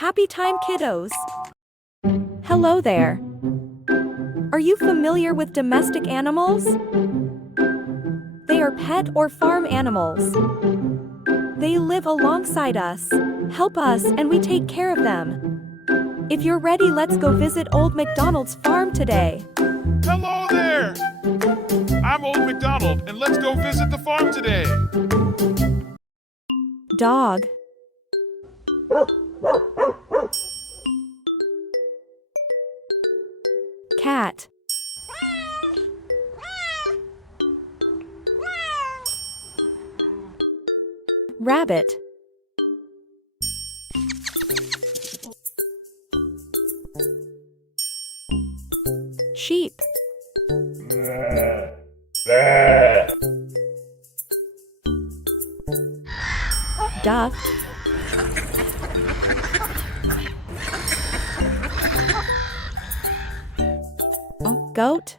Happy time, kiddos! Hello there! Are you familiar with domestic animals? They are pet or farm animals. They live alongside us, help us, and we take care of them. If you're ready, let's go visit Old McDonald's farm today. Hello there! I'm Old McDonald, and let's go visit the farm today. Dog. Cat. Rabbit. Sheep. Duck. Oh, goat.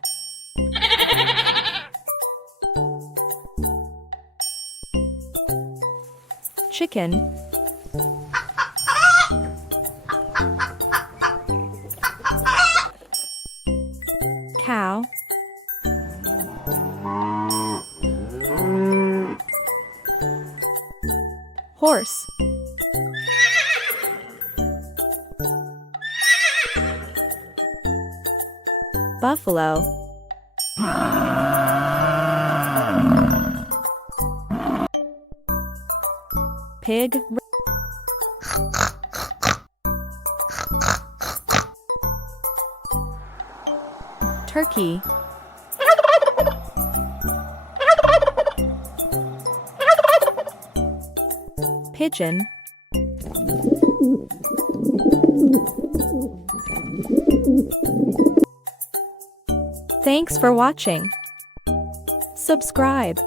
Chicken. Cow. Horse. Buffalo. Pig. Turkey. Pigeon. Thanks for watching. Subscribe.